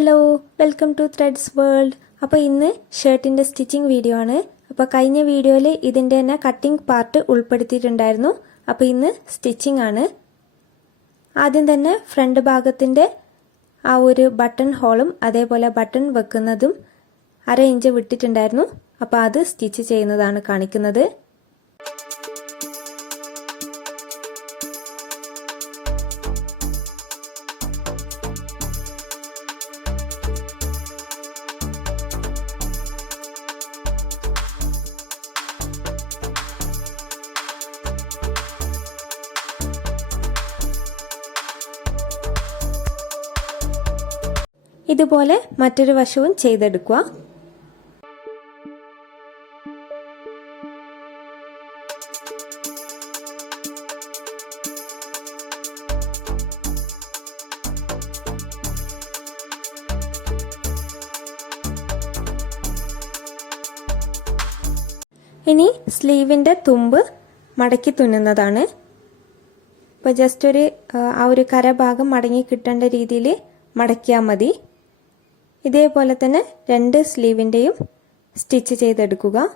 Hello, welcome to threads world. അപ്പോൾ ഇന്ന് ഷർട്ടിൻ്റെ stitching video ആണ്. അപ്പോൾ കഴിഞ്ഞ വീഡിയോയിൽ ഇതിൻ്റെ തന്നെ കട്ടിംഗ് പാർട്ട് ഉൾപ്പെടുത്തിയിട്ടുണ്ടായിരുന്നു. അപ്പോൾ ഇന്ന് സ്റ്റിച്ചിങ് ആണ്. ആദ്യം തന്നെ ഫ്രണ്ട് ഭാഗത്തിൻ്റെ ആ ഒരു ബട്ടൺ ഹോളും അതേപോലെ ബട്ടൺ വെക്കുന്നതും 1/2 ഇഞ്ച് വിട്ടിട്ടുണ്ടായിരുന്നു. അപ്പോൾ അത് സ്റ്റിച്ച് ചെയ്യുന്നതാണ് കാണിക്കുന്നത്. ഇതുപോലെ മറ്റൊരു വശവും ചെയ്തെടുക്കുക. ഇനി സ്ലീവിൻ്റെ തുമ്പ് മടക്കി തുന്നുന്നതാണ്. ഇപ്പോൾ ജസ്റ്റ് ആ ഒരു കരഭാഗം മടങ്ങി കിട്ടേണ്ട രീതിയിൽ മടക്കിയാൽ മതി. ഇതേപോലെ തന്നെ 2 സ്ലീവിൻ്റെയും സ്റ്റിച്ച് ചെയ്തെടുക്കുക.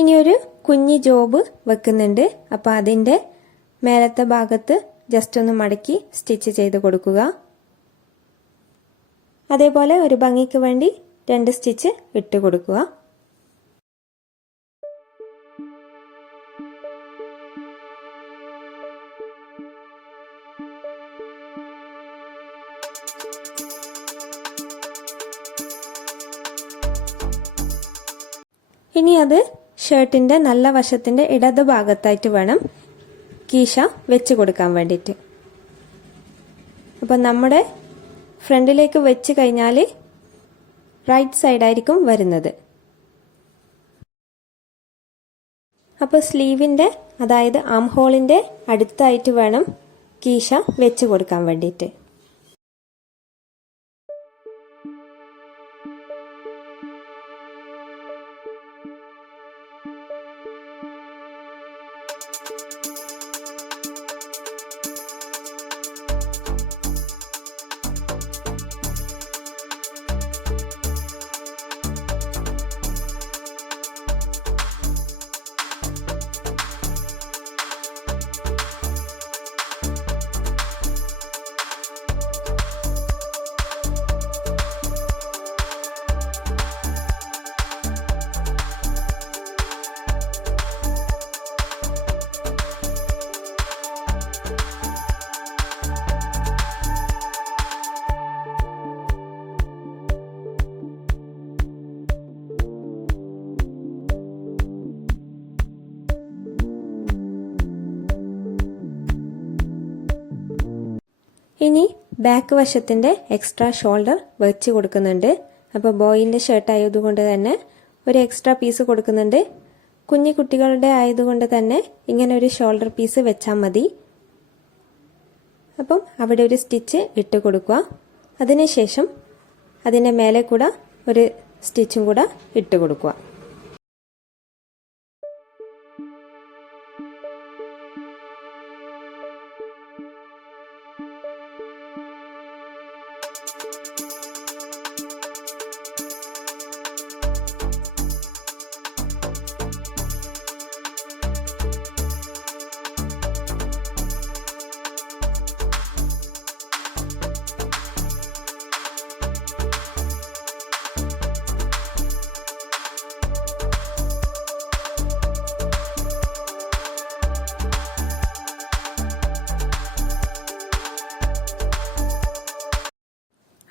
ഇനിയൊരു കുഞ്ഞി ജോബ് വെക്കുന്നുണ്ട്. അപ്പോൾ അതിൻ്റെ മേലത്തെ ഭാഗത്ത് ജസ്റ്റ് ഒന്ന് മടക്കി സ്റ്റിച്ച് ചെയ്ത് കൊടുക്കുക. അതേപോലെ ഒരു ഭംഗിക്ക് വേണ്ടി 2 സ്റ്റിച്ച് ഇട്ട് കൊടുക്കുക. ഇനി അത് ഷർട്ടിൻ്റെ നല്ല വശത്തിൻ്റെ ഇടത് ഭാഗത്തായിട്ട് വേണം കീശ വെച്ച് കൊടുക്കാൻ വേണ്ടിയിട്ട്. അപ്പം നമ്മുടെ ഫ്രണ്ടിലേക്ക് വെച്ച് കഴിഞ്ഞാൽ റൈറ്റ് സൈഡായിരിക്കും വരുന്നത്. അപ്പോൾ സ്ലീവിൻ്റെ അതായത് ആം ഹോളിൻ്റെ അടുത്തായിട്ട് വേണം കീശ വെച്ച് കൊടുക്കാൻ വേണ്ടിയിട്ട്. ഇനി ബാക്ക് വശത്തിൻ്റെ എക്സ്ട്രാ ഷോൾഡർ വെച്ച് കൊടുക്കുന്നുണ്ട്. അപ്പോൾ ബോയിൻ്റെ ഷർട്ട് ആയതുകൊണ്ട് തന്നെ ഒരു എക്സ്ട്രാ പീസ് കൊടുക്കുന്നുണ്ട്. കുഞ്ഞു കുട്ടികളുടെ ആയതുകൊണ്ട് തന്നെ ഇങ്ങനെ ഒരു ഷോൾഡർ പീസ് വെച്ചാൽ മതി. അപ്പം അവിടെ ഒരു സ്റ്റിച്ച് ഇട്ട് കൊടുക്കുക. അതിനുശേഷം അതിൻ്റെ മേലെ കൂടെ ഒരു സ്റ്റിച്ചും കൂടെ ഇട്ട് കൊടുക്കുക.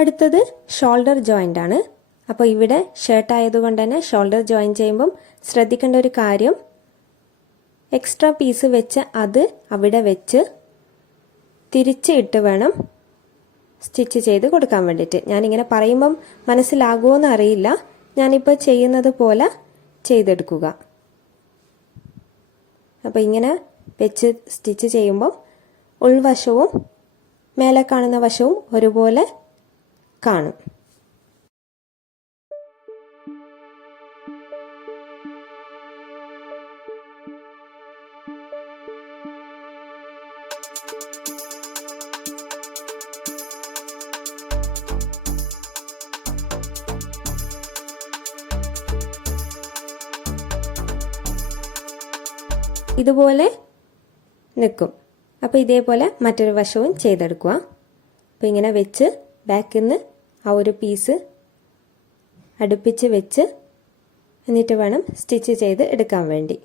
അടുത്തത് ഷോൾഡർ ജോയിൻ്റ് ആണ്. അപ്പോൾ ഇവിടെ ഷർട്ട് ആയതുകൊണ്ട് തന്നെ ഷോൾഡർ ജോയിൻ ചെയ്യുമ്പം ശ്രദ്ധിക്കേണ്ട ഒരു കാര്യം, എക്സ്ട്രാ പീസ് വെച്ച് അത് അവിടെ വെച്ച് തിരിച്ച് ഇട്ട് വേണം സ്റ്റിച്ച് ചെയ്ത് കൊടുക്കാൻ വേണ്ടിയിട്ട്. ഞാനിങ്ങനെ പറയുമ്പം മനസ്സിലാകുമോയെന്ന് അറിയില്ല. ഞാനിപ്പോൾ ചെയ്യുന്നത് പോലെ ചെയ്തെടുക്കുക. അപ്പോൾ ഇങ്ങനെ വെച്ച് സ്റ്റിച്ച് ചെയ്യുമ്പം ഉൾവശവും മേലെ കാണുന്ന വശവും ഒരുപോലെ കാണും. ഇതുപോലെ നിൽക്കും. അപ്പോൾ ഇതേപോലെ മറ്റൊരു വശവും ചെയ്തെടുക്കുക. അപ്പോൾ ഇങ്ങനെ വെച്ച് ബാക്കിൽ നിന്ന് ആ ഒരു പീസ് അടുപ്പിച്ച് വെച്ച് എന്നിട്ട് വേണം സ്റ്റിച്ച് ചെയ്ത് എടുക്കാൻ വേണ്ടി.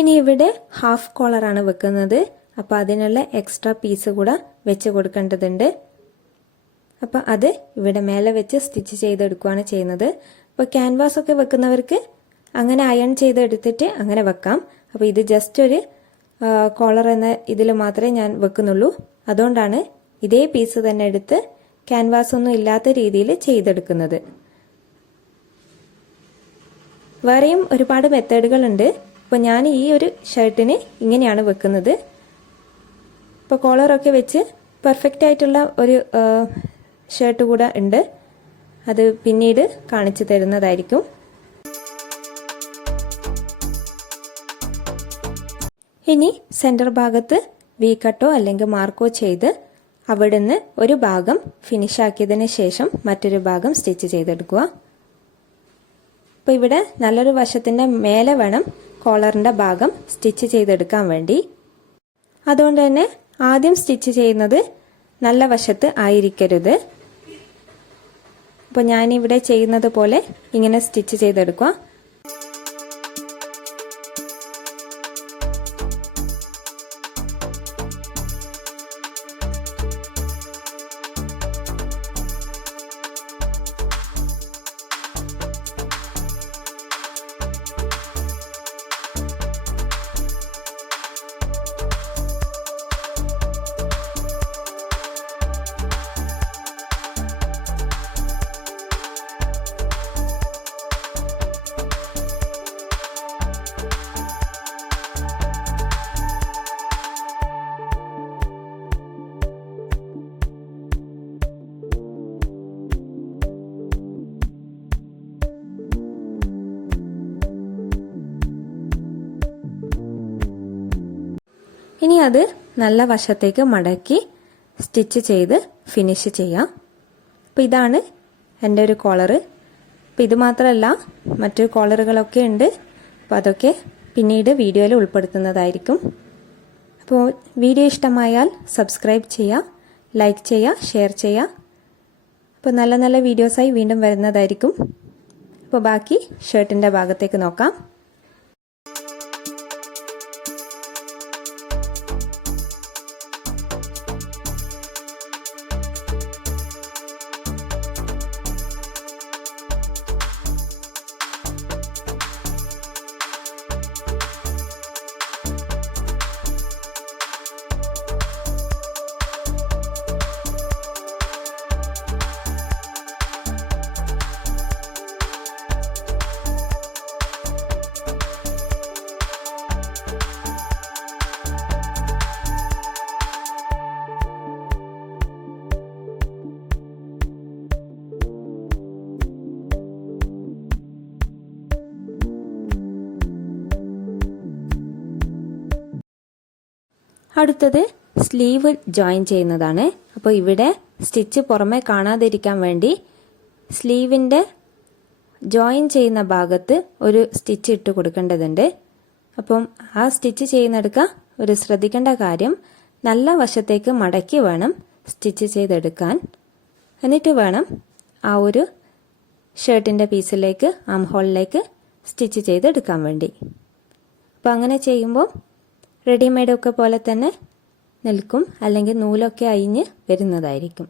ഇനി ഇവിടെ ഹാഫ് കോളറാണ് വെക്കുന്നത്. അപ്പോൾ അതിനുള്ള എക്സ്ട്രാ പീസ് കൂടെ വെച്ച് കൊടുക്കേണ്ടതുണ്ട്. അപ്പോൾ അത് ഇവിടെ മേലെ വെച്ച് സ്റ്റിച്ച് ചെയ്തെടുക്കുകയാണ് ചെയ്യുന്നത്. അപ്പോൾ ക്യാൻവാസ് ഒക്കെ വെക്കുന്നവർക്ക് അങ്ങനെ അയൺ ചെയ്തെടുത്തിട്ട് അങ്ങനെ വെക്കാം. അപ്പോൾ ഇത് ജസ്റ്റ് ഒരു കോളർ എന്ന ഇതിൽ മാത്രമേ ഞാൻ വെക്കുന്നുള്ളൂ. അതുകൊണ്ടാണ് ഇതേ പീസ് തന്നെ എടുത്ത് ക്യാൻവാസ് ഒന്നും ഇല്ലാത്ത രീതിയിൽ ചെയ്തെടുക്കുന്നത്. വേറെയും ഒരുപാട് മെത്തേഡുകളുണ്ട്. അപ്പോൾ ഞാൻ ഈ ഒരു ഷർട്ടിന് ഇങ്ങനെയാണ് വെക്കുന്നത്. ഇപ്പോൾ കോളറൊക്കെ വെച്ച് പെർഫെക്റ്റ് ആയിട്ടുള്ള ഒരു ഷർട്ട് കൂടെ ഉണ്ട്. അത് പിന്നീട് കാണിച്ചു തരുന്നതായിരിക്കും. ഇനി സെൻറ്റർ ഭാഗത്ത് വി കട്ടോ അല്ലെങ്കിൽ മാർക്കോ ചെയ്ത് അവിടുന്ന് ഒരു ഭാഗം ഫിനിഷ് ആക്കിയതിന് ശേഷം മറ്റൊരു ഭാഗം സ്റ്റിച്ച് ചെയ്തെടുക്കുക. അപ്പോൾ ഇവിടെ നല്ലൊരു വശത്തിൻ്റെ മേലെ വേണം കോളറിൻ്റെ ഭാഗം സ്റ്റിച്ച് ചെയ്തെടുക്കാൻ വേണ്ടി. അതുകൊണ്ട് തന്നെ ആദ്യം സ്റ്റിച്ച് ചെയ്യുന്നത് നല്ല വശത്ത് ആയിരിക്കരുത്. അപ്പോൾ ഞാനിവിടെ ചെയ്യുന്നത് പോലെ ഇങ്ങനെ സ്റ്റിച്ച് ചെയ്തെടുക്കുക. ഇനി അത് നല്ല വശത്തേക്ക് മടക്കി സ്റ്റിച്ച് ചെയ്ത് ഫിനിഷ് ചെയ്യാം. അപ്പോൾ ഇതാണ് എൻ്റെ ഒരു കോളറ്. അപ്പോൾ ഇത് മാത്രമല്ല മറ്റു കോളറുകളൊക്കെ ഉണ്ട്. അപ്പോൾ അതൊക്കെ പിന്നീട് വീഡിയോയിൽ ഉൾപ്പെടുത്തുന്നതായിരിക്കും. അപ്പോൾ വീഡിയോ ഇഷ്ടമായാൽ സബ്സ്ക്രൈബ് ചെയ്യുക, ലൈക്ക് ചെയ്യുക, ഷെയർ ചെയ്യുക. അപ്പോൾ നല്ല നല്ല വീഡിയോസായി വീണ്ടും വരുന്നതായിരിക്കും. അപ്പോൾ ബാക്കി ഷർട്ടിൻ്റെ ഭാഗത്തേക്ക് നോക്കാം. അടുത്തത് സ്ലീവ് ജോയിൻ ചെയ്യുന്നതാണ്. അപ്പോൾ ഇവിടെ സ്റ്റിച്ച് പുറമെ കാണാതിരിക്കാൻ വേണ്ടി സ്ലീവിൻ്റെ ജോയിൻ ചെയ്യുന്ന ഭാഗത്ത് ഒരു സ്റ്റിച്ച് ഇട്ട് കൊടുക്കേണ്ടതുണ്ട്. അപ്പം ആ സ്റ്റിച്ച് ചെയ്യുന്നെടുക്കുക ഒരു ശ്രദ്ധിക്കേണ്ട കാര്യം, നല്ല വശത്തേക്ക് മടക്കി വേണം സ്റ്റിച്ച് ചെയ്തെടുക്കാൻ. എന്നിട്ട് വേണം ആ ഒരു ഷർട്ടിൻ്റെ പീസിലേക്ക് ആം ഹോളിലേക്ക് സ്റ്റിച്ച് ചെയ്തെടുക്കാൻ വേണ്ടി. അപ്പോൾ അങ്ങനെ ചെയ്യുമ്പോൾ റെഡിമെയ്ഡൊക്കെ പോലെ തന്നെ നിൽക്കും, അല്ലെങ്കിൽ നൂലൊക്കെ അയിഞ്ഞ് വരുന്നതായിരിക്കും.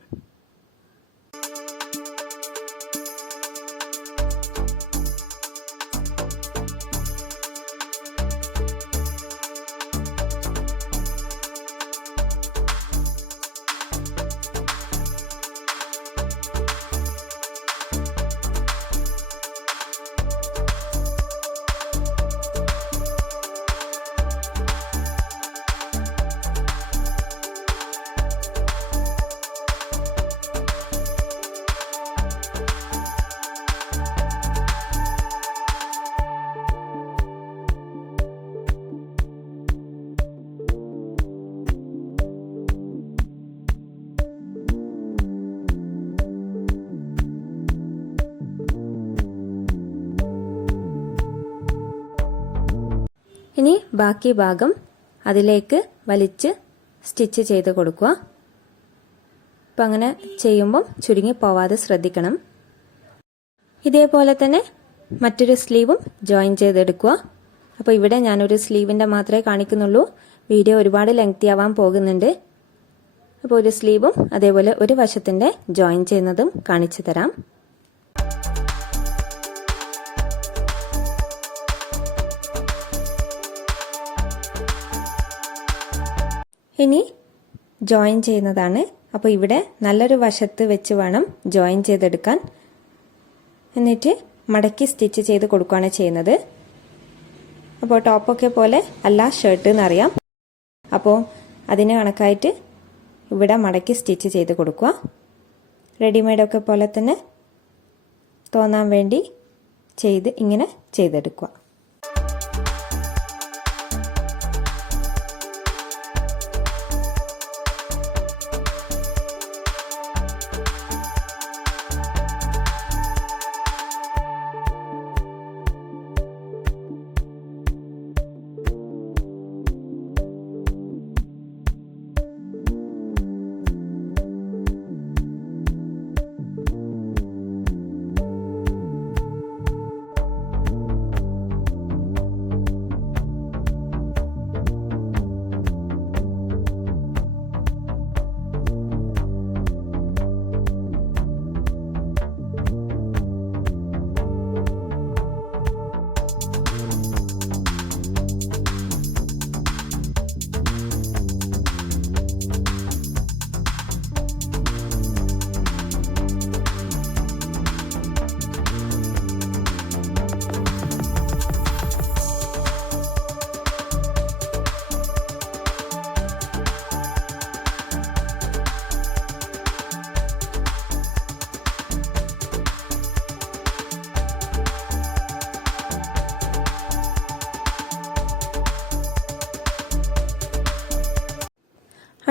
ഇനി ബാക്കി ഭാഗം അതിലേക്ക് വലിച്ച് സ്റ്റിച്ച് ചെയ്ത് കൊടുക്കുക. അപ്പം അങ്ങനെ ചെയ്യുമ്പം ചുരുങ്ങി പോവാതെ ശ്രദ്ധിക്കണം. ഇതേപോലെ തന്നെ മറ്റൊരു സ്ലീവും ജോയിൻ ചെയ്തെടുക്കുക. അപ്പോൾ ഇവിടെ ഞാനൊരു സ്ലീവിൻ്റെ മാത്രമേ കാണിക്കുന്നുള്ളൂ, വീഡിയോ ഒരുപാട് ലെങ്തി ആവാൻ പോകുന്നുണ്ട്. അപ്പോൾ ഒരു സ്ലീവും അതേപോലെ ഒരു വശത്തിൻ്റെ ജോയിൻ ചെയ്യുന്നതും കാണിച്ചു തരാം. ഇനി ജോയിൻ ചെയ്യുന്നതാണ്. അപ്പോൾ ഇവിടെ നല്ലൊരു വശത്ത് വെച്ച് വേണം ജോയിൻ ചെയ്തെടുക്കാൻ. എന്നിട്ട് മടക്കി സ്റ്റിച്ച് ചെയ്ത് കൊടുക്കുകയാണ് ചെയ്യുന്നത്. അപ്പോൾ ടോപ്പൊക്കെ പോലെ അല്ല ഷർട്ട് എന്നറിയാം. അപ്പോൾ അതിന് കണക്കായിട്ട് ഇവിടെ മടക്കി സ്റ്റിച്ച് ചെയ്ത് കൊടുക്കുക. റെഡിമെയ്ഡൊക്കെ പോലെ തന്നെ തോന്നാൻ വേണ്ടി ഇങ്ങനെ ചെയ്തെടുക്കുക.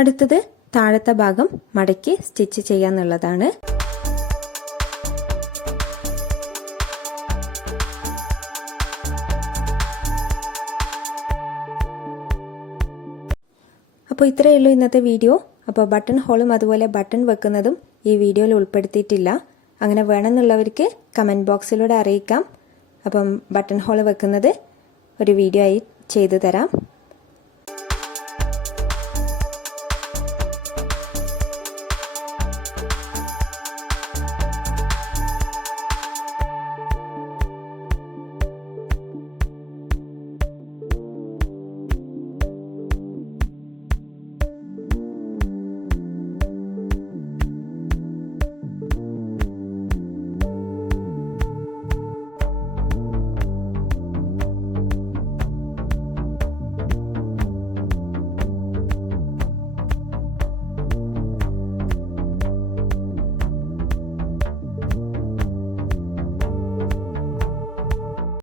അടുത്തത് താഴത്തെ ഭാഗം മടക്കി സ്റ്റിച്ച് ചെയ്യാന്നുള്ളതാണ്. അപ്പോൾ ഇത്രയേ ഉള്ളൂ ഇന്നത്തെ വീഡിയോ. അപ്പോൾ ബട്ടൺ ഹോളും അതുപോലെ ബട്ടൺ വെക്കുന്നതും ഈ വീഡിയോയിൽ ഉൾപ്പെടുത്തിയിട്ടില്ല. അങ്ങനെ വേണമെന്നുള്ളവർക്ക് കമൻറ്റ് ബോക്സിലൂടെ അറിയിക്കാം. അപ്പം ബട്ടൺ ഹോൾ വെക്കുന്നത് ഒരു വീഡിയോ ആയി ചെയ്തു തരാം.